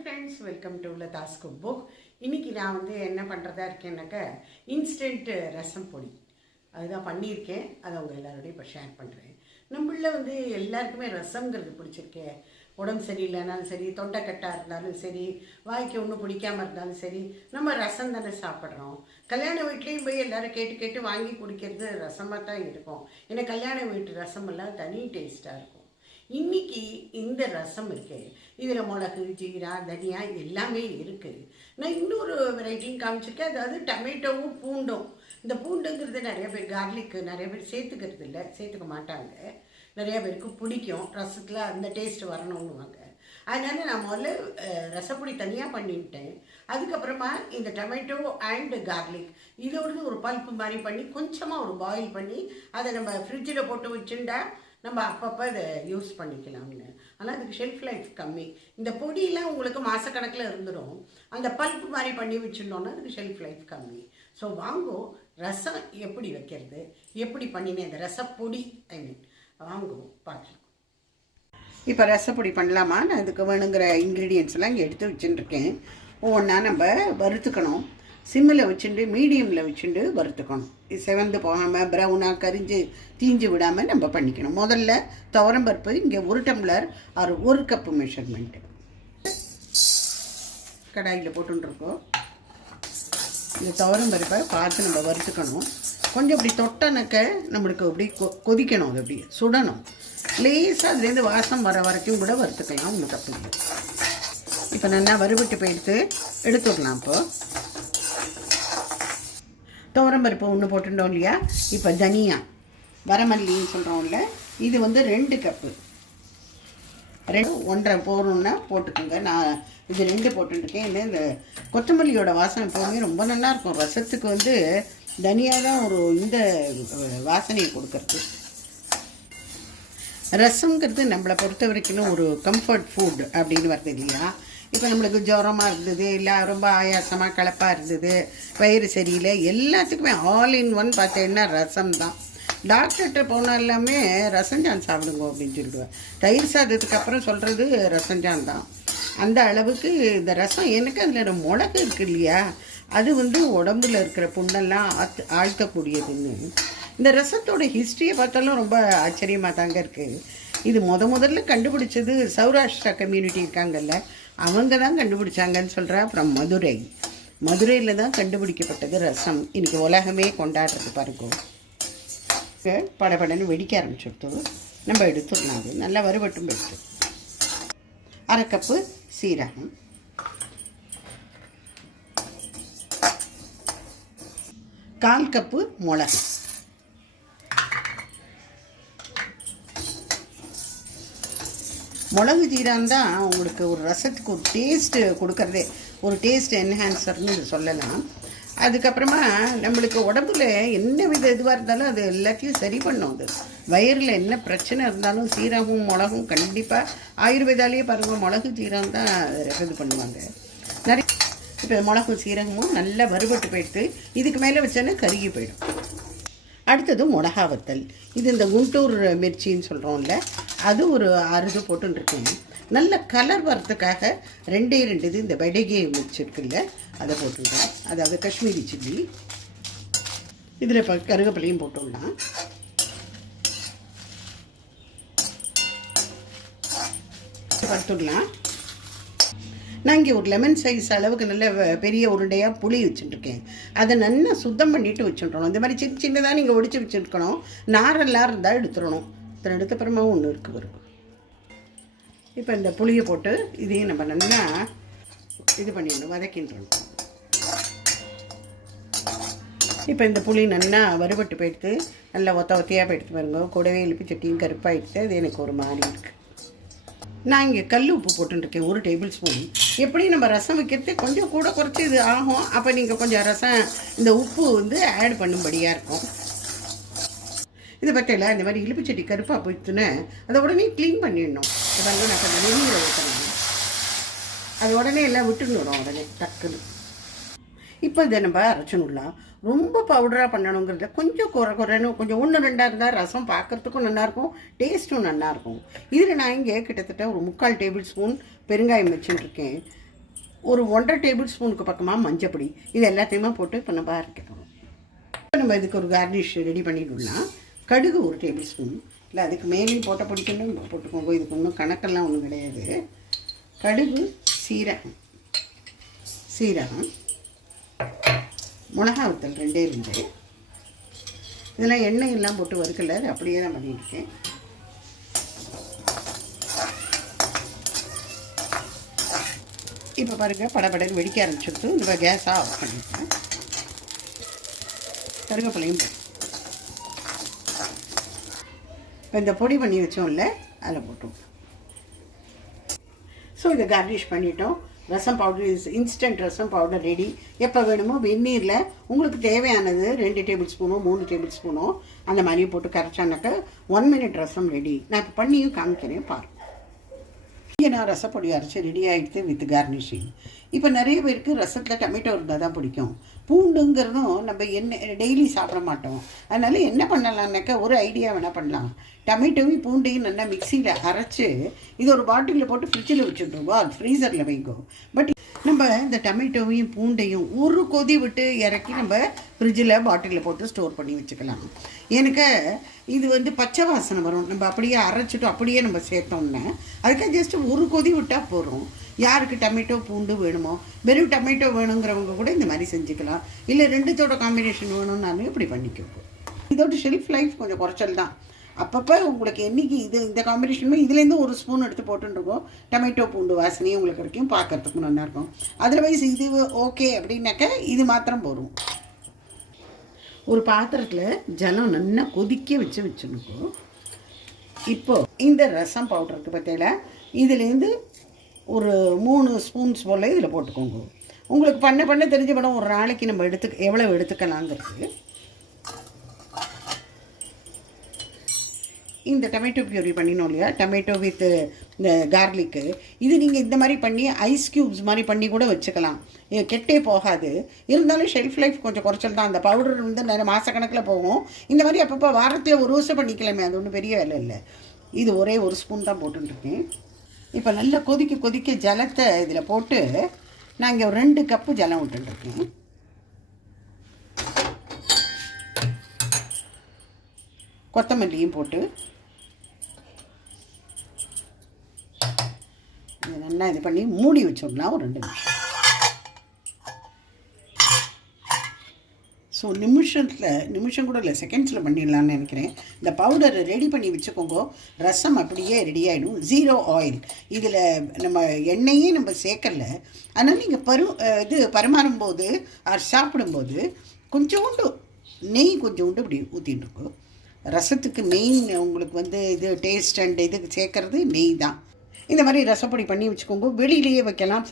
Friends welcome to Latha's cook book இன்னைக்கு நான் வந்து என்ன பண்ணுறதா இருக்கேன்னாக்க இன்ஸ்டன்ட் ரசம் பொடி. அதுதான் பண்ணியிருக்கேன். அதை அவங்க எல்லாரோடையும் இப்போ ஷேர் பண்ணுறேன் நம்மள வந்து எல்லாருக்குமே ரசம்ங்கிறது பிடிச்சிருக்கே. உடம்பு சரியில்லைனாலும் சரி தொண்டைக்கட்டாக இருந்தாலும் சரி வாய்க்கு ஒன்றும் பிடிக்காம இருந்தாலும் சரி நம்ம ரசம் தானே சாப்பிட்றோம். கல்யாண வீட்லேயும் போய் எல்லோரும் கேட்டு கேட்டு வாங்கி குடிக்கிறது ரசமாக தான் இருக்கும். ஏன்னா கல்யாண வீட்டு ரசமெல்லாம் தனி டேஸ்ட்டாக இருக்கும். இன்னைக்கு இந்த ரசம் இருக்கு. இதில் மிளகு ஜீரா தனியா எல்லாமே இருக்குது நான் இன்னொரு வெரைட்டியும் காமிச்சிருக்கேன். அதாவது டமேட்டோவும் பூண்டும். இந்த பூண்டுங்கிறது நிறைய பேர் கார்லிக் நிறைய பேர் சேர்த்துக்கிறது இல்லை. சேர்த்துக்க மாட்டாங்க. நிறைய பேருக்கு பிடிக்கும். ரசத்தில் அந்த டேஸ்ட் வரணும்னுவாங்க. அதனால நான் முதல்ல ரசப்பொடி தனியாக பண்ணிட்டேன். அதுக்கப்புறமா இந்த டொமேட்டோ அண்டு கார்லிக் இதோடு ஒரு பல்ப்பு மாதிரி பண்ணி கொஞ்சமாக ஒரு பாயில் பண்ணி அதை நம்ம ஃப்ரிட்ஜில் போட்டு வச்சுட்டா நம்ம அப்பப்போ இதை யூஸ் பண்ணிக்கலாம்னு. ஆனால் அதுக்கு ஷெல்ஃப் லைஃப் கம்மி. இந்த பொடியெலாம் உங்களுக்கு மாதக்கணக்கில் இருந்துடும் அந்த பல்ப் மாதிரி பண்ணி வச்சுருந்தோன்னா அதுக்கு ஷெல்ஃப் லைஃப் கம்மி. ஸோ வாங்கோ. ரசம் எப்படி வைக்கிறது? எப்படி பண்ணினேன்? இந்த ரசப்பொடி ஐ மீன் வாங்கோ பார்க்கலாம். இப்போ ரசப்பொடி பண்ணலாமா? நான் இதுக்கு வேணுங்கிற இன்க்ரீடியன்ஸ்லாம் இங்கே எடுத்து வச்சுட்டுருக்கேன் ஒவ்வொன்றா நம்ம வறுத்துக்கணும். சிம்மில் வச்சுட்டு மீடியமில் வச்சுட்டு வறுத்துக்கணும். இது செவந்து போகாமல் ப்ரௌனாக கரிஞ்சு தீஞ்சு விடாமல் நம்ம பண்ணிக்கணும். முதல்ல துவரம்பருப்பு இங்கே ஒரு டம்ளர் ஆறு ஒரு கப்பு மெஷர்மெண்ட்டு கடாயில் போட்டுருக்கோம் இந்த துவரம் பருப்பை பார்த்து நம்ம வறுத்துக்கணும். கொஞ்சம் இப்படி தொட்டனக்க நம்மளுக்கு அப்படி கொ கொதிக்கணும் அது அப்படியே சுடணும். லேசாக அதுலேருந்து வாசம் வர வரைக்கும் கூட வறுத்துக்கலாம் ஒன்றும் தப்பு இப்போ நல்லா வறுபட்டு போயிடுத்து எடுத்துடலாம் இப்போது துவரம் பருப்பு ஒன்று போட்டுட்டோம் இல்லையா? இப்போ தனியா. வரமல்லின்னு சொல்கிறோம்ல இது வந்து ரெண்டு கப்பு ரெண்டு ஒன்றரை போகணுன்னா போட்டுக்கோங்க. நான் இது ரெண்டு போட்டுருக்கேன் இந்த இந்த கொத்தமல்லியோட வாசனை எப்போவுமே ரொம்ப நல்லாயிருக்கும் ரசத்துக்கு வந்து தனியா தான் ஒரு இந்த வாசனையை கொடுக்கறது. ரசங்கிறது நம்மளை பொறுத்த வரைக்கும் ஒரு கம்ஃபர்ட் ஃபுட் அப்படின்னு வருது இல்லையா? இப்போ நம்மளுக்கு ஜுரமாக இருந்தது இல்லை ரொம்ப ஆயாசமாக கலப்பாக இருந்தது வயிறு சரியில்லை எல்லாத்துக்குமே ஆல் இன் ஒன் பார்த்தீங்கன்னா ரசம் தான். டாக்டர்கிட்ட போன எல்லாமே ரசஞ்சான் சாப்பிடுங்க அப்படின்னு சொல்லிடுவேன் தயிர் சாதத்துக்கு அப்புறம் சொல்கிறது ரசஞ்சான் தான். அந்த அளவுக்கு இந்த ரசம் எனக்கு அதில் மிளகு இருக்கு இல்லையா? அது வந்து உடம்புல இருக்கிற புண்ணெல்லாம் ஆத்து ஆழ்த்தக்கூடியதுன்னு. இந்த ரசத்தோட ஹிஸ்ட்ரியை பார்த்தாலும் ரொம்ப ஆச்சரியமாக தாங்க இருக்குது இது முத முதல்ல கண்டுபிடிச்சது சௌராஷ்டிரா கம்யூனிட்டி இருக்காங்கல்ல அவங்க தான் கண்டுபிடிச்சாங்கன்னு சொல்கிறா அப்புறம் மதுரை. மதுரையில் தான் கண்டுபிடிக்கப்பட்டது ரசம். இன்னைக்கு உலகமே கொண்டாடுறது பாருங்க. படபடன்னு வெடிக்க ஆரம்பிச்சுடுத்து நம்ம எடுத்துடலாம் அது. நல்லா வறுபட்டும் எடுத்து அரை கப்பு சீரகம். கால் கப்பு மிளகு மிளகு ஜீரான் தான் உங்களுக்கு ஒரு ரசத்துக்கு ஒரு டேஸ்ட்டு கொடுக்கறதே. ஒரு டேஸ்ட் என்ஹான்சர்னு இது சொல்லலாம். அதுக்கப்புறமா நம்மளுக்கு உடம்புல என்ன வித இதுவாக இருந்தாலும் அது எல்லாத்தையும் சரி பண்ணும் அது. வயிறில் என்ன பிரச்சனை இருந்தாலும் சீரகமும் மிளகும் கண்டிப்பாக ஆயுர்வேதாலேயே பாருங்கள் மிளகு ஜீரகம் தான் இது பண்ணுவாங்க. நிறைய இப்போ மிளகு சீரகமும் நல்லா வறுபட்டு போயிட்டு இதுக்கு மேலே வச்சோன்னா கருகி போயிடும். அடுத்தது மிளகா வத்தல். இது இந்த குண்டூர் மிர்ச்சின்னு சொல்கிறோம்ல அது ஒரு அறுது போட்டுருக்கேன் நல்ல கலர் வரத்துக்காக ரெண்டே ரெண்டு இது இந்த வெடகே வச்சுருக்குல்ல அதை போட்டுருக்கோம் அதாவது காஷ்மீரி சில்லி. இதில் இப்போ கருவேப்பிலையும் போட்டுடலாம் வறுத்துடலாம். நான் இங்கே ஒரு லெமன் சைஸ் அளவுக்கு நல்ல வ- பெரிய உருண்டையாக புளி வச்சுட்டுருக்கேன். அதை நல்லா சுத்தம் பண்ணிட்டு வச்சுட்டுறணும். இந்த மாதிரி சின்ன சின்னதாக நீங்கள் ஒடிச்சு வச்சுருக்கணும். நாரெல்லாம் இருந்தால் எடுத்துடணும். இத்தனை எடுத்த ஒன்று இருக்குது வரும் இப்போ இந்த புளியை போட்டு இதையும் நம்ம நல்லா இது பண்ணிடணும் வதக்கின்றணும் இப்போ இந்த புளி நல்லா வறுபட்டு போயிடுத்து நல்லா ஒத்த ஒத்தையாக போயிடுத்து பாருங்க. கூடவே இழுப்பு சட்டியும் கருப்பாயிடுத்து அது எனக்கு ஒரு மாதிரி இருக்குது நான் இங்கே கல் உப்பு போட்டுருக்கேன் ஒரு டேபிள் ஸ்பூன். எப்படி நம்ம ரசம் வைக்கிறது கொஞ்சம் கூட குறைச்சி இது ஆகும். அப்போ நீங்கள் கொஞ்சம் ரசம் இந்த உப்பு வந்து ஆட் பண்ணும்படியாக இருக்கும். இது பற்றியில இந்த மாதிரி இழுப்பு செடி கருப்பாக போயிடுச்சுன்னு அதை உடனே க்ளீன் பண்ணிடணும். இப்போ நான் கொஞ்சம் நீரை ஊற்றணும் அது உடனே எல்லாம் விட்டுன்னு உடனே டக்குன்னு. இப்போ இதை நம்ம அரைச்சணும்லாம் ரொம்ப பவுடராக பண்ணணுங்கிறத கொஞ்சம் குறை குறைன்னு கொஞ்சம் ஒன்று ரெண்டாக இருந்தால் ரசம் பார்க்குறதுக்கும் நல்லாயிருக்கும் டேஸ்ட்டும் நல்லாயிருக்கும் இதில் நான் இங்கே கிட்டத்தட்ட ஒரு முக்கால் டேபிள் ஸ்பூன் பெருங்காயம் வச்சுட்டுருக்கேன். ஒரு ஒன்றரை டேபிள் ஸ்பூனுக்கு பக்கமாக மஞ்சப்பொடி. இது எல்லாத்தையுமே போட்டு இப்போ நம்ம அரைக்கணும் இப்போ நம்ம இதுக்கு ஒரு கார்னிஷ் ரெடி பண்ணிடலாம். கடுகு ஒரு டேபிள் ஸ்பூன். இல்லை அதுக்கு மேலேயும் போட்ட பிடிக்கணும் போட்டுக்கோங்க. இதுக்கு ஒன்றும் கணக்கெல்லாம் ஒன்றும் கிடையாது. கடுகு சீரகம். சீரகம். மிளகா வத்தல் ரெண்டே ரெண்டு. இதெல்லாம் எண்ணெய் எல்லாம் போட்டு வறுக்கல. அப்படியே தான் பண்ணியிருக்கேன் இப்போ பாருங்க படப்படன்னு வெடிக்க ஆரம்பிச்சுட்டு இப்போ கேஸாக ஆஃப் பண்ணிட்டேன். கருகப்பிள்ளையும் போட்டு. இப்போ இந்த பொடி பண்ணி வச்சோம்ல அதில் போட்டு ஸோ இதை கார்னிஷ் பண்ணிட்டோம். Rasam powder is instant rasam powder ready எப்போ வேணுமோ வெந்நீரில் உங்களுக்கு தேவையானது ரெண்டு டேபிள் ஸ்பூனோ மூணு டேபிள் ஸ்பூனோ அந்த மாதிரி போட்டு கரைச்சானாக்க ஒன் மினிட் ரசம் ரெடி நான் இப்போ பண்ணியும் காமிக்கிறேன் பாருங்கள் இங்கே நான் ரசப்பொடி அரைச்சி ரெடி ஆகிடுது வித் கார்னிஷிங் இப்போ நிறைய பேருக்கு ரசத்தில் டொமேட்டோ இருந்தால் தான் பிடிக்கும். பூண்டுங்கிறதும் நம்ம என்ன டெய்லி சாப்பிட மாட்டோம். அதனால என்ன பண்ணலாம்னாக்கா ஒரு ஐடியா வேணால் பண்ணலாம். டொமேட்டோவையும் பூண்டையும் நல்லா மிக்சியில் அரைச்சி இது ஒரு பாட்டிலில் போட்டு ஃப்ரிட்ஜில் வச்சுட்ருவோம் ஃப்ரீசரில் வைங்கோ. பட் நம்ம இந்த டமேட்டோவையும் பூண்டையும் ஒரு கொதி விட்டு இறக்கி நம்ம ஃப்ரிட்ஜில் பாட்டிலில் போட்டு ஸ்டோர் பண்ணி வச்சுக்கலாம். எனக்கு இது வந்து பச்சை வாசனை வரும். நம்ம அப்படியே அரைச்சிட்டு அப்படியே நம்ம சேர்த்தோம்னா அதுக்கு ஜஸ்ட் ஒரு கொதி விட்டால் போகிறோம் யாருக்கு டமேட்டோ பூண்டு வேணுமோ வெறும் டமேட்டோ வேணுங்கிறவங்க கூட இந்த மாதிரி செஞ்சுக்கலாம். இல்லை ரெண்டுத்தோட காம்பினேஷன் வேணும்னாலும் இப்படி பண்ணிக்கோங்க. இதோட ஷெல்ஃப் லைஃப் கொஞ்சம் குறைச்சல் தான். அப்பப்போ உங்களுக்கு என்னைக்கு இது இந்த காம்பினேஷனுமே இதுலேருந்து ஒரு ஸ்பூன் எடுத்து போட்டுருக்கோம் டொமேட்டோ பூண்டு வாசனையும் உங்களுக்கு கிடைக்கும் பார்க்கறதுக்கும் நல்லாயிருக்கும் அதர்வைஸ் இது ஓகே அப்படின்னாக்க இது மாத்திரம் போதும். ஒரு பாத்திரத்தில் ஜலம் நல்லா கொதிக்க வச்சு வச்சுருக்கோம். இப்போ இந்த ரசம் பவுடர் இருக்குது பார்த்தீங்களா இதுலேருந்து ஒரு மூணு ஸ்பூன்ஸ் போல் இதில் போட்டுக்கோங்க. உங்களுக்கு பண்ண பண்ண தெரிஞ்ச படம் ஒரு நாளைக்கு நம்ம எடுத்து எவ்வளோ எடுத்துக்கலாங்கிறது. இந்த டொமேட்டோ பியூரி பண்ணினோம் இல்லையா? டொமேட்டோ வித் இந்த கார்லிக்கு இது நீங்கள் இந்த மாதிரி பண்ணி ஐஸ் க்யூப்ஸ் மாதிரி பண்ணி கூட வச்சுக்கலாம். கெட்டே போகாது. இருந்தாலும் ஷெல்ஃப் லைஃப் கொஞ்சம் குறைச்சல் தான். அந்த பவுடர் வந்து நிறைய மாதக்கணக்கில் போகும் இந்த மாதிரி அப்பப்போ வாரத்தில் ஒரு வருஷம் பண்ணிக்கலாமே. அது ஒன்றும் பெரிய வேலை இல்லை. இது ஒரே ஒரு ஸ்பூன் தான் போட்டுருக்கேன் இப்போ நல்லா கொதிக்க கொதிக்க ஜலத்தை இதில் போட்டு நான் இங்கே ஒரு ரெண்டு கப்பு ஜலம் விட்டுருக்கேன் கொத்தமல்லியும் போட்டு நல்லா இது பண்ணி மூடி வச்சோம்னா ஒரு ரெண்டு நிமிஷம். ஸோ நிமிஷத்தில் நிமிஷம் கூட இல்லை செகண்ட்ஸில் பண்ணிடலான்னு நினைக்கிறேன். இந்த பவுடரை ரெடி பண்ணி வச்சுக்கோங்க. ரசம் அப்படியே ரெடி ஆகிடும் ஜீரோ ஆயில் இதில் நம்ம எண்ணெயே நம்ம சேர்க்கல. ஆனால் நீங்கள் பரு இது பரிமாறும்போது அது சாப்பிடும்போது கொஞ்சோண்டு நெய் கொஞ்சோண்டு இப்படி ஊற்றிட்டுருக்கோம் ரசத்துக்கு மெயின் உங்களுக்கு வந்து இது டேஸ்ட் அண்ட் இது சேர்க்கறது நெய் தான். இந்த மாதிரி ரசப்பொடி பண்ணி வச்சுக்கோங்க. வெளியிலேயே வைக்கலாம்.